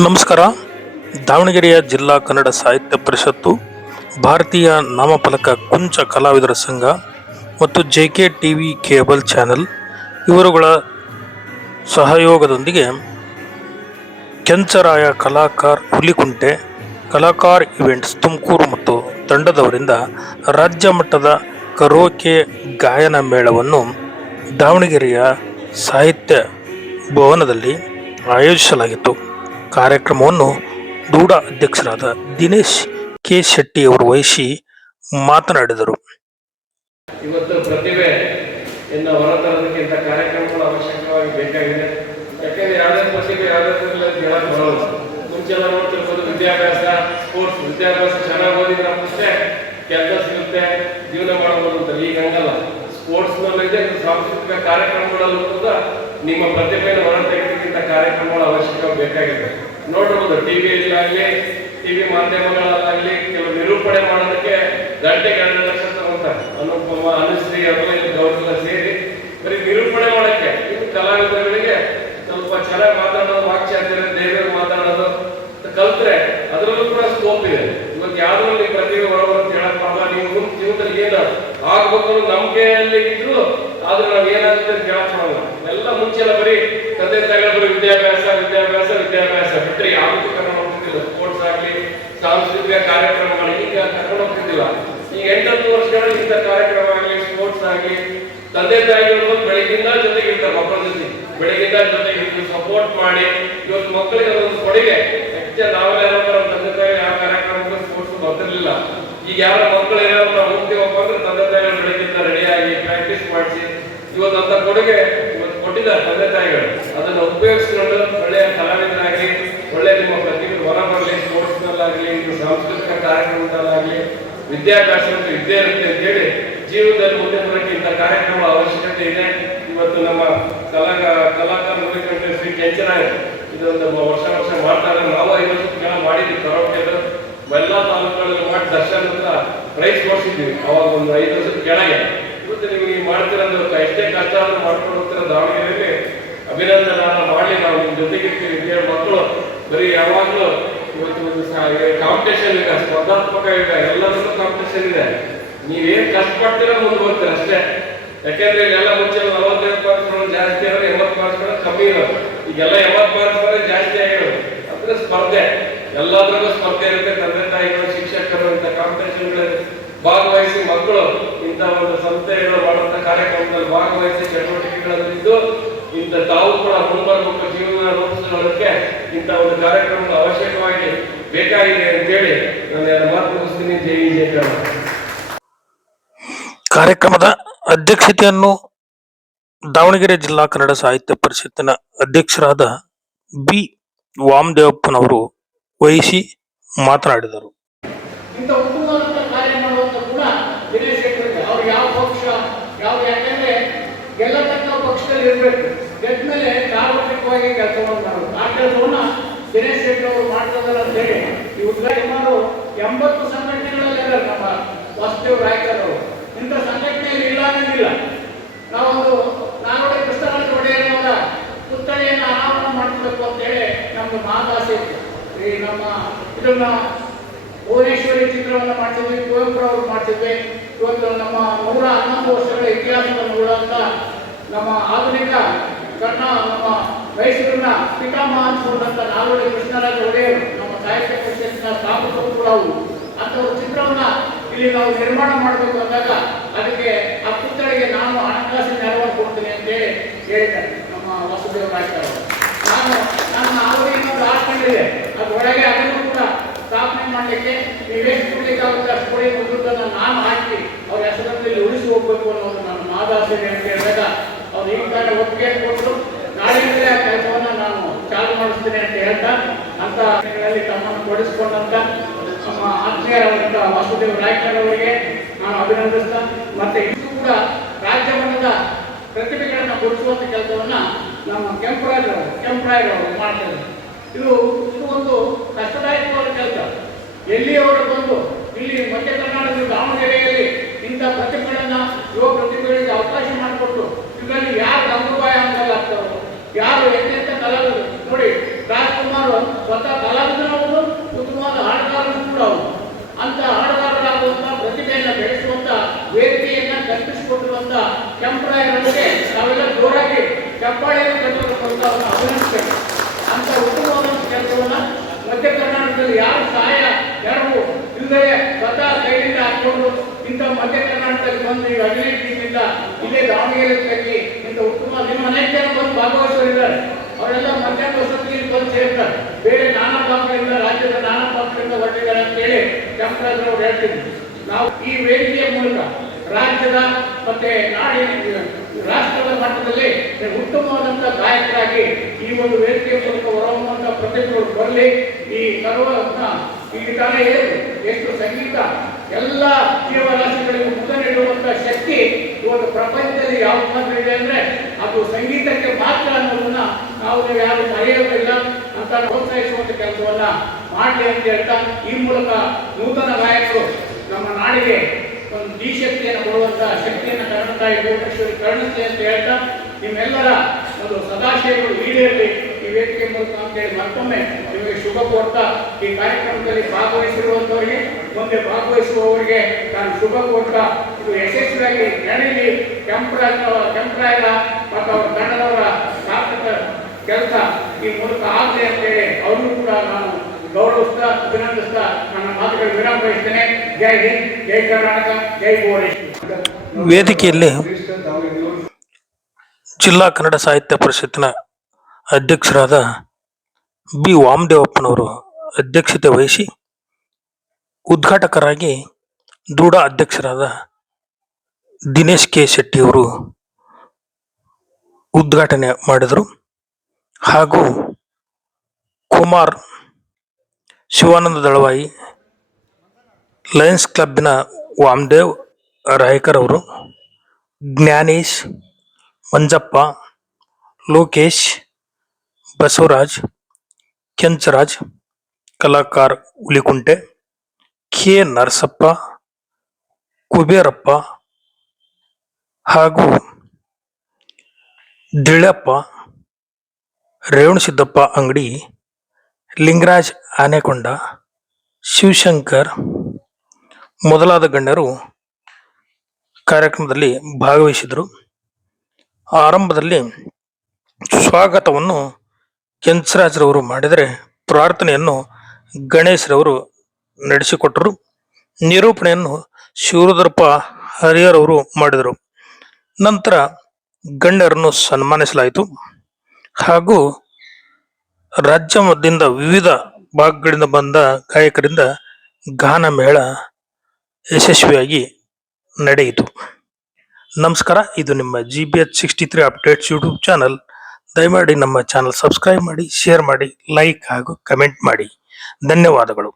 ನಮಸ್ಕಾರ. ದಾವಣಗೆರೆಯ ಜಿಲ್ಲಾ ಕನ್ನಡ ಸಾಹಿತ್ಯ ಪರಿಷತ್ತು, ಭಾರತೀಯ ನಾಮಫಲಕ ಕುಂಚ ಕಲಾವಿದರ ಸಂಘ ಮತ್ತು ಜೆಕೆ ಟಿವಿ ಕೇಬಲ್ ಚಾನೆಲ್ ಇವರುಗಳ ಸಹಯೋಗದೊಂದಿಗೆ ಕೆಂಚರಾಯ ಕಲಾಕಾರ್ ಹುಲಿಕುಂಟೆ ಕಲಾಕಾರ್ ಇವೆಂಟ್ಸ್ ತುಮಕೂರು ಮತ್ತು ತಂಡದವರಿಂದ ರಾಜ್ಯ ಮಟ್ಟದ ಕರೋಕೆ ಗಾಯನ ಮೇಳವನ್ನು ದಾವಣಗೆರೆಯ ಸಾಹಿತ್ಯ ಭವನದಲ್ಲಿ ಆಯೋಜಿಸಲಾಗಿತ್ತು. ಕಾರ್ಯಕ್ರಮವನ್ನು ದೂಡ ಅಧ್ಯಕ್ಷರಾದ ದಿನೇಶ್ ಕೆ ಶೆಟ್ಟಿ ಅವರು ವಹಿಸಿ ಮಾತನಾಡಿದರು. ಇವತ್ತು ಪ್ರತಿಭೆ ಹೊರತರೋದಕ್ಕಿಂತ ಕಾರ್ಯಕ್ರಮಗಳು ಅವಶ್ಯಕವಾಗಿ ಬೇಕಾಗಿದೆ. ಯಾಕೆಂದ್ರೆ ಯಾವುದೇ ಪ್ರತಿಭೆ ಯಾವುದೇ ಹೇಳಕ್ ಬರೋದು. ಮುಂಚೆಲ್ಲ ನೋಡ್ತಿರ್ಬೋದು, ವಿದ್ಯಾಭ್ಯಾಸ, ಸ್ಪೋರ್ಟ್ಸ್, ವಿದ್ಯಾಭ್ಯಾಸ ಚೆನ್ನಾಗಿ ಓದಿದ್ರೆ ಅಷ್ಟೇ ಕೆಲಸ ಸಿಗುತ್ತೆ, ಜೀವನ ಮಾಡಬಹುದು ಅಂತ. ಈಗ ಹಂಗಲ್ಲ. ಸ್ಪೋರ್ಟ್ಸ್ ನಲ್ಲಿದೆ, ಸಾಂಸ್ಕೃತಿಕ ಕಾರ್ಯಕ್ರಮಗಳಲ್ಲೂ ಕೂಡ ನಿಮ್ಮ ಪ್ರತಿಭೆಯನ್ನು ಹೊರತೆಗೆದಕ್ಕಿಂತ ಕಾರ್ಯಕ್ರಮಗಳು ಅವಶ್ಯಕವಾಗಿ ಬೇಕಾಗಿದೆ. ನೋಡಿರ್ಬೋದು, ಟಿವಿಯಲ್ಲಾಗಲಿ, ಟಿವಿ ಮಾಧ್ಯಮಗಳಲ್ಲಾಗಲಿ ಕೆಲವು ನಿರೂಪಣೆ ಮಾಡೋದಕ್ಕೆ ಗಂಟೆಗೆ 2 ಲಕ್ಷ ತಗೊಂತಾರೆ. ಅನುಪಮ, ಅನುಶ್ರೀ ಅವರೆಲ್ಲ ಸೇರಿ ಬರೀ ನಿರೂಪಣೆ ಮಾಡೋಕ್ಕೆ. ಇನ್ನು ಕಲಾವಿದರಿಗೆ ಸ್ವಲ್ಪ ಚೆನ್ನಾಗಿ ಮಾತಾಡೋದು, ವಾಕ್ಚಾತುರ್ಯ, ಧೈರ್ಯ ಮಾತಾಡೋದು ಕಲ್ತ್ರೆ ಅದರಲ್ಲೂ ಕೂಡ ಸ್ಕೋಪ್ ಇದೆ. ಇವಾಗ ಯಾವ್ದ್ರಲ್ಲಿ ನೀವು ಪ್ರತಿಭೆ ಹೊರಬರುತ್ತೆ ಹೇಳಕ್ ಬರಲ್ಲ. ನೀವು ಮುಂದೆ ಜೀವನದಲ್ಲಿ ಏನು ಆಗ್ಬೇಕು ನಂಬಿಕೆಯಲ್ಲಿ ಇದ್ರು ಆದ್ರೆ ನಾವ್ ಏನಾಗುತ್ತೆ ಕೇಳಕ್ ಬರಲ್ಲ. ಎಲ್ಲ ಮುಂಚೆಲ್ಲ ಬರೀ ತಂದೆ ತಾಯಿಗಳು ವಿದ್ಯಾಭ್ಯಾಸ ವಿದ್ಯಾಭ್ಯಾಸ ವಿದ್ಯಾಭ್ಯಾಸ ಬಿಟ್ಟರೆ ಯಾವತ್ತೂ ಕರ್ಕೊಂಡು ಹೋಗ್ತಿದ್ದಿಲ್ಲ. ಸ್ಪೋರ್ಟ್ಸ್ ಆಗ್ಲಿ, ಸಾಂಸ್ಕೃತಿಕ ಕಾರ್ಯಕ್ರಮಗಳು ಈಗ ಕರ್ಕೊಂಡು ಹೋಗ್ತಿದ್ದಿಲ್ಲ. ಈಗ 8-10 ವರ್ಷಗಳಲ್ಲಿ ಇಂಥ ಕಾರ್ಯಕ್ರಮ ಆಗ್ಲಿ, ಸ್ಪೋರ್ಟ್ಸ್ ಆಗ್ಲಿ, ತಂದೆ ತಾಯಿಗಳು ಬೆಳಗಿಂದ ಜೊತೆಗಿರ್ತಾರೆ. ಮಕ್ಕಳ ಜೊತೆ ಬೆಳಗಿಂದ ಜೊತೆಗಿರ್ತಾರೆ, ಸಪೋರ್ಟ್ ಮಾಡಿ. ಇವತ್ತು ಮಕ್ಕಳಿಗೆ ಅದೊಂದು ಕೊಡುಗೆ. ನಾವೆಲ್ಲ ತಂದೆ ತಾಯಿ ಯಾವ ಕಾರ್ಯಕ್ರಮಕ್ಕೂ ಸ್ಪೋರ್ಟ್ಸ್ ಬರ್ತಿರ್ಲಿಲ್ಲ. ಈಗ ಯಾರ ಮಕ್ಕಳು ಏನಾದ್ರು ನಾವು ಹೋಗ್ತೀವಪ್ಪ ಅಂದ್ರೆ ತಂದೆ ತಾಯಿಗಳು ಬೆಳಗಿಂದ ರೆಡಿಯಾಗಿ ಪ್ರಾಕ್ಟೀಸ್ ಮಾಡಿಸಿ ಇವತ್ತಂತ ಕೊಡುಗೆ ಕೊಟ್ಟಿದ್ದಾರೆ ತಂದೆ ತಾಯಿಗಳು. ಅದನ್ನು ಉಪಯೋಗಿಸಿಕೊಂಡು ಒಳ್ಳೆಯ ಕಲಾವಿದರಾಗಿ, ಒಳ್ಳೆಯ ನಿಮ್ಮ ಪ್ರತಿಭೆ ಹೊರ ಬರಲಿ. ಸ್ಪೋರ್ಟ್ಸ್ ನಲ್ಲಾಗ್ಲಿ, ಸಾಂಸ್ಕೃತಿಕ ಕಾರ್ಯಕ್ರಮದಲ್ಲಾಗ್ಲಿ, ವಿದ್ಯಾಭ್ಯಾಸ ಇದ್ದೇ ಇರುತ್ತೆ ಅಂತ ಹೇಳಿ ಜೀವನದಲ್ಲಿ ಮುಂದೆ ಬರೋಕ್ಕೆ ಇಂಥ ಕಾರ್ಯಕ್ರಮಗಳ ಅವಶ್ಯಕತೆ ಇದೆ. ಇವತ್ತು ನಮ್ಮ ಕಲಾಕಾರ ಹುಲಿಕುಂಟೆ ಶ್ರೀ ಕೆಂಚರಾಯ ಇದೊಂದು ವರ್ಷ ಮಾಡ್ತಾರೆ. ನಾವು 5 ವರ್ಷದ ಕೆಳ ಮಾಡಿದ್ವಿ ಕರೋಕೆದು. ಎಲ್ಲ ತಾಲೂಕುಗಳಲ್ಲಿ ಮಾಡಿ ದರ್ಶನ ಹತ್ರ ಪ್ರೈಸ್ ಕೊಡ್ಸಿದ್ವಿ ಅವಾಗ ಒಂದು 5 ವರ್ಷದ ಕೆಳಗೆ. ಇವತ್ತು ನಿಮಗೆ ಮಾಡ್ತಿರೋದು ಎಷ್ಟೇ ಕಷ್ಟ ಆದ್ರೂ ಮಾಡ್ಕೊಂಡು ಹೋಗ್ತಿರೋ ದಾವಣಗೆರೆಯಲ್ಲಿ ಅಭಿನಂದನೆ ಮಾಡಿ ನಾವು ನಿಮ್ಮ ಜೊತೆಗಿರ್ತೀವಿ. ಮಕ್ಕಳು ಬರೀ ಯಾವಾಗಲೂ ಇವತ್ತು ಒಂದು ಕಾಂಪಿಟೇಷನ್ ಇದೆ, ಸ್ಪರ್ಧಾತ್ಮಕ ಇದೆ, ಎಲ್ಲದಕ್ಕೂ ಕಾಂಪಿಟೇಷನ್ ಇದೆ. ನೀವೇನ್ ಕಷ್ಟಪಡ್ತೀರೋ ಮುಂದೆ ಹೋಗ್ತೀರ ಅಷ್ಟೇ. ಯಾಕೆಂದ್ರೆ ಇಲ್ಲೆಲ್ಲ ಮುಂಚೆ 45 ಮಾರ್ಕ್ಸ್ ಜಾಸ್ತಿ ಆದ್ರೆ 80 ಮಾರ್ಕ್ಸ್ ಕಮ್ಮಿ ಇರೋದು. ಈಗೆಲ್ಲ 80 ಮಾರ್ಕ್ಸ್ ಜಾಸ್ತಿ ಆಗಿರೋದು. ಅಂದ್ರೆ ಸ್ಪರ್ಧೆ, ಎಲ್ಲಾದ್ರೂ ಸ್ಪರ್ಧೆ ಇರುತ್ತೆ. ತಂದೆ ತಾಯಿಗಳು, ಶಿಕ್ಷಕರು ಇಂಥ ಕಾಂಪಿಟೇಷನ್ಗಳಲ್ಲಿ ಭಾಗವಹಿಸಿ ಮಕ್ಕಳು ಇಂಥ ಒಂದು ಸಂಸ್ಥೆಗಳು ಮಾಡುವಂತ ಕಾರ್ಯಕ್ರಮದಲ್ಲಿ ಭಾಗವಹಿಸಿ ಚಟುವಟಿಕೆಗಳಲ್ಲಿದ್ದು ಇಂಥ ತಾವು ಕೂಡ ಮುಂಬರಬೇಕು, ಜೀವನ ರೂಪಿಸೋದಕ್ಕೆ ಇಂಥ ಒಂದು ಕಾರ್ಯಕ್ರಮಗಳು ಅವಶ್ಯಕವಾಗಿ ಬೇಕಾಗಿದೆ ಅಂತೇಳಿ ನಾನು ಮಾತು ಮುಗಿಸ್ತೀನಿ. ಜೈ ಜಯಕರ. ಕಾರ್ಯಕ್ರಮದ ಅಧ್ಯಕ್ಷತೆಯನ್ನು ದಾವಣಗೆರೆ ಜಿಲ್ಲಾ ಕನ್ನಡ ಸಾಹಿತ್ಯ ಪರಿಷತ್ತಿನ ಅಧ್ಯಕ್ಷರಾದ ಬಿ ವಾಮದೇವಪ್ಪನವರು ವಹಿಸಿ ಮಾತನಾಡಿದರು. ಇಂಥ ಉತ್ತಮವಾದಂಥ ಕಾರ್ಯ ಮಾಡುವಂತ ಕೂಡ ದಿನೇಶ್ ಶೆಟ್ಟಿ ಅವ್ರು ಯಾವ ಪಕ್ಷ ಯಾವ್ದು, ಯಾಕಂದ್ರೆ ಗೆಲ್ಲತಕ್ಕ ಪಕ್ಷದಲ್ಲಿ ಇರಬೇಕು. ಗೆದ್ದ ಮೇಲೆ ಸಾರ್ವತ್ರಿಕವಾಗಿ ಕೆಲಸವನ್ನು ಮಾಡೋದು. ಆ ಕೆಲಸವನ್ನ ದಿನೇಶ್ ಶೆಟ್ಟಿ ಅವರು ಮಾಡ್ತಿದ್ದಾರೆ ಅಂತ ಹೇಳಿ ಇವ್ರ ಸುಮಾರು 80 ಸಂಘಟನೆಗಳಲ್ಲಿ ನಮ್ಮ ವಾಸುದೇವ್ ರಾಯ್ಕರ್ ಅವರು. ಇಂಥ ಸಂಘಟನೆಯಲ್ಲಿ ಇಲ್ಲ ಅನ್ನೋದಿಲ್ಲ. ನಾವೊಂದು ನಾಲ್ವಡಿ ಕೃಷ್ಣರಾಜ ಒಡೆಯರ ಪುತ್ಥಳಿಯನ್ನು ಅನಾವರಣ ಮಾಡಬೇಕು ಅಂತ ಹೇಳಿ ನಮ್ದು ಮಹಾದಾಸೆ ಇತ್ತು. ಈ ನಮ್ಮ ಇದನ್ನ ಭುವನೇಶ್ವರಿ ಚಿತ್ರವನ್ನು ಮಾಡ್ತಿದ್ವಿ, ಕುವೆಂಪು ಅವರು ಮಾಡ್ತಿದ್ವಿ. ಇವತ್ತು ನಮ್ಮ 111 ವರ್ಷಗಳ ಇತಿಹಾಸವನ್ನು ನೋಡುವಂತ ನಮ್ಮ ಆಧುನಿಕ ನಮ್ಮ ಮೈಸೂರಿನ ಪಿತಾಮಹ ಅನ್ಸ್ಕೊಂಡಂತ ನಾಲ್ವಡಿ ಕೃಷ್ಣರಾಜ ಒಡೆಯರು ನಮ್ಮ ಸಾಹಿತ್ಯ ಪರಿಷತ್ತಿನ ಸ್ಥಾಪಕರು ಕೂಡ ಅವರು. ಅಂಥವ್ರ ಚಿತ್ರವನ್ನ ಇಲ್ಲಿ ನಾವು ನಿರ್ಮಾಣ ಮಾಡಬೇಕು ಅಂದಾಗ ಅದಕ್ಕೆ ಆ ಪುತ್ಥಳಿಗೆ ನಾನು ಹಣಕಾಸಿನ ನೆರವನ್ನು ಕೊಡ್ತೀನಿ ಅಂತ ಹೇಳಿ ಹೇಳಿದ್ದಾರೆ ನಮ್ಮ ವಾಸುದೇವ ರಾಯ್ಕರ್ ಅವರು. ನನ್ನ ಆಲ್ರೆಡಿ ಇನ್ನೊಂದು ಆಸ್ಪತ್ರೆ ಅದರೊಳಗೆ ಅದನ್ನು ಕೂಡ ಸ್ಥಾಪನೆ ಮಾಡಲಿಕ್ಕೆ ನೀವೇನು ಕೊಡ್ಲಿಕ್ಕಾಗುತ್ತೆ ಅಷ್ಟು ಕೊಡಿ ಮುದ್ರನ್ನು ನಾನು ಹಾಕಿ ಅವ್ರ ಹೆಸರಲ್ಲಿ ಉಳಿಸಿ ಹೋಗ್ಬೇಕು ಅನ್ನೋದು ನನ್ನ ಮಾದಾಸೆ ಅಂತ ಹೇಳಿದಾಗ ಅವ್ರು ಈಗ ತಾನೇ ಒಪ್ಪಿಗೆ ಕೊಟ್ಟರು. ನಾಳೆಯಿಂದಲೇ ಆ ಕೆಲಸವನ್ನು ನಾನು ಚಾಲು ಮಾಡಿಸ್ತೀನಿ ಅಂತ ಹೇಳ್ತಾ ಅಂತ ತಮ್ಮನ್ನು ತೊಡಗಿಸಿಕೊಂಡಂತ ನಮ್ಮ ಆತ್ಮೀಯರಾದಂಥ ವಾಸುದೇವ ರಾಯ್ಕರ್ ಅವರಿಗೆ ನಾನು ಅಭಿನಂದಿಸ್ತಾ, ಮತ್ತೆ ಇದು ಕೂಡ ರಾಜ್ಯ ಮಟ್ಟದ ಪ್ರತಿಭೆಗಳನ್ನು ಗುರುತಿಸುವಂಥ ಕೆಲಸವನ್ನ ನಮ್ಮ ಕೆಂಪರಾಯರವರು ಮಾಡ್ತಾರೆ. ಇದು ಒಂದು ಕಷ್ಟದಾಯಕವಾದ ಕೆಲಸ. ಎಲ್ಲಿಯವರೆಗೆ ಬಂದು ಇಲ್ಲಿ ಮಧ್ಯ ಕರ್ನಾಟಕದ ದಾವಣಗೆರೆಯಲ್ಲಿ ಇಂಥ ಪ್ರತಿಭೆಗಳನ್ನ ಯುವ ಪ್ರತಿಭೆಗಳಿಗೆ ಅವಕಾಶ ಮಾಡಿಕೊಟ್ಟು ಇದರಲ್ಲಿ ಯಾರು ಗಂಗೂಬಾಯಿ ಅಂಕಲ್ ಆಗ್ತಾರೋ, ಯಾರು ಎಂತೆಂಥ ಕಲಾವಿದರು ನೋಡಿ. ರಾಜ್ಕುಮಾರ್ ಸ್ವತಃ ಹಾಕೊಂಡು ಇಂಥ ಮಧ್ಯ ಕರ್ನಾಟಕದಲ್ಲಿ ಬಂದು ಈಗ 15 ದಿನದಿಂದ ಇಲ್ಲೇ ದಾವಣಗೆರೆಯಲ್ಲಿ ಇಂಥ ಉತ್ತಮ ನಿಮ್ಮ ಅನೇಕ ಜನ ಬಂದು ಭಾಗವಹಿಸೋರಿದ್ದಾರೆ. ಅವರೆಲ್ಲ ಮಧ್ಯಾಹ್ನ ವಸತಿಯಲ್ಲಿ ಬಂದು ಸೇರ್ತಾರೆ. ಬೇರೆ ನಾನಾ ಭಾಗಗಳಿಂದ, ರಾಜ್ಯದ ನಾನಾ ಭಾಗಗಳಿಂದ ಹೊರಟಿದ್ದಾರೆ ಅಂತೇಳಿ ಕೆಂಪರಾಜ್ ಅವರು ಹೇಳ್ತಿದ್ರು. ನಾವು ಈ ವೇದಿಕೆಯ ಮೂಲಕ ರಾಜ್ಯದ ಮತ್ತೆ ನಾಡಿನ ರಾಷ್ಟ್ರದ ಮಟ್ಟದಲ್ಲಿ ಉತ್ತಮವಾದಂಥ ಗಾಯಕರಾಗಿ ಈ ಒಂದು ವೇದಿಕೆಯ ಮೂಲಕ ಹೊರಹೊಮ್ಮುವಂಥ ಪ್ರತಿಭೆಗಳು ಬರಲಿ. ಈ ಸರ್ವನ್ನ ಇಲ್ಲಿ ತಾನೇ ಏನು ಎಷ್ಟು ಸಂಗೀತ ಎಲ್ಲ ಜೀವರಾಶಿಗಳಿಗೂ ಮುಖ ನೀಡುವಂಥ ಶಕ್ತಿ ಇವತ್ತು ಪ್ರಪಂಚದಲ್ಲಿ ಯಾವ ಮಾತ್ರ ಇದೆ ಅಂದರೆ ಅದು ಸಂಗೀತಕ್ಕೆ ಮಾತ್ರ ಅನ್ನೋದನ್ನ ನಾವು ಯಾರು ಮರೆಯೋದಿಲ್ಲ ಅಂತ ಪ್ರೋತ್ಸಾಹಿಸುವಂಥ ಕೆಲಸವನ್ನ ಮಾಡಲಿ ಅಂತ ಹೇಳ್ತಾ, ಈ ಮೂಲಕ ನೂತನ ಗಾಯಕರು ನಮ್ಮ ನಾಡಿಗೆ ಒಂದು ದಿ ಶಕ್ತಿಯನ್ನು ಕೊಡುವಂಥ ಶಕ್ತಿಯನ್ನು ಕರ್ಣತಾಯಿ ಭುವನೇಶ್ವರಿ ಕರುಣಿಸಲಿ ಅಂತ ಹೇಳ್ತಾ, ನಿಮ್ಮೆಲ್ಲರ ಒಂದು ಸದಾಶಯಗಳು ಈಡೇರಲಿ ಈ ವೇದಿಕೆ ಮೂಲಕ ಅಂತೇಳಿ ಮತ್ತೊಮ್ಮೆ ನಿಮಗೆ ಶುಭ ಕೋರ್ತಾ, ಈ ಕಾರ್ಯಕ್ರಮದಲ್ಲಿ ಭಾಗವಹಿಸಿರುವಂಥವರಿಗೆ, ಮುಂದೆ ಭಾಗವಹಿಸುವವರಿಗೆ ನಾನು ಶುಭ ಕೋರ್ತಾ, ಇದು ಯಶಸ್ವಿಯಾಗಿ ನಡೆಯಲಿ. ಕೆಂಪರಾಯರ ಮತ್ತು ಅವರ ತಂಡದವರ ಸಾರ್ಥಕ ಕೆಲಸ ಈ ಮೂಲಕ ಆಗಲಿ ಅಂತೇಳಿ ಅವ್ರಿಗೂ ಕೂಡ ನಾನು ಗೌರವಿಸ್ತಾ, ಅಭಿನಂದಿಸ್ತಾ ನನ್ನ ಮಾತುಗಳು ವಿರಾಮ ಬಯಸ್ತೇನೆ. ಜೈ ಹಿಂದ್, ಜೈ ಕರ್ನಾಟಕ, ಜೈ ಭುವನೇಶ್ವರಿ. ವೇದಿಕೆಯಲ್ಲಿ ಜಿಲ್ಲಾ ಕನ್ನಡ ಸಾಹಿತ್ಯ ಪರಿಷತ್ತಿನ ಅಧ್ಯಕ್ಷರಾದ ಬಿ ವಾಮದೇವಪ್ಪನವರು ಅಧ್ಯಕ್ಷತೆ ವಹಿಸಿ, ಉದ್ಘಾಟಕರಾಗಿ ದೃಢ ಅಧ್ಯಕ್ಷರಾದ ದಿನೇಶ್ ಕೆ ಶೆಟ್ಟಿಯವರು ಉದ್ಘಾಟನೆ ಮಾಡಿದರು. ಹಾಗೂ ಕುಮಾರ್ ಶಿವಾನಂದ ದಳವಾಯಿ, ಲಯನ್ಸ್ ಕ್ಲಬ್ಬಿನ ವಾಮದೇವ್ ರಾಯ್ಕರ್ ಅವರು, ಜ್ಞಾನೇಶ್, ಮಂಜಪ್ಪ, ಲೋಕೇಶ್, ಬಸವರಾಜ್, ಕೆಂಚರಾಜ್, ಕಲಾಕಾರ ಹುಲಿಕುಂಟೆ, ಕೆ ನರಸಪ್ಪ, ಕುಬೇರಪ್ಪ ಹಾಗೂ ದಿಳ್ಯಪ್ಪ, ರೇವಣಸಿದ್ದಪ್ಪ ಅಂಗಡಿ, ಲಿಂಗರಾಜ್ ಆನೆಕೊಂಡ, ಶಿವಶಂಕರ್ ಮೊದಲಾದ ಗಣ್ಯರು ಕಾರ್ಯಕ್ರಮದಲ್ಲಿ ಭಾಗವಹಿಸಿದರು. ಆರಂಭದಲ್ಲಿ ಸ್ವಾಗತವನ್ನು ಕೆಂಚರಾಜ್ರವರು ಮಾಡಿದರೆ, ಪ್ರಾರ್ಥನೆಯನ್ನು ಗಣೇಶ್ರವರು ನಡೆಸಿಕೊಟ್ಟರು. ನಿರೂಪಣೆಯನ್ನು ಶಿವರುದ್ರಪ್ಪ ಹರಿಹರವರು ಮಾಡಿದರು. ನಂತರ ಗಣ್ಯರನ್ನು ಸನ್ಮಾನಿಸಲಾಯಿತು. ಹಾಗೂ ರಾಜ್ಯದಿಂದ ವಿವಿಧ ಭಾಗಗಳಿಂದ ಬಂದ ಗಾಯಕರಿಂದ ಗಾನ ಮೇಳ ಯಶಸ್ವಿಯಾಗಿ ನಡೆಯಿತು. ನಮಸ್ಕಾರ, ಇದು ನಿಮ್ಮ GBH63 ಅಪ್ಡೇಟ್ಸ್ ಯೂಟ್ಯೂಬ್ ಚಾನಲ್. ದಯಮಾಡಿ ನಮ್ಮ ಚಾನಲ್ ಸಬ್ಸ್ಕ್ರೈಬ್ ಮಾಡಿ, ಶೇರ್ ಮಾಡಿ, ಲೈಕ್ ಹಾಗೂ ಕಮೆಂಟ್ ಮಾಡಿ. ಧನ್ಯವಾದಗಳು.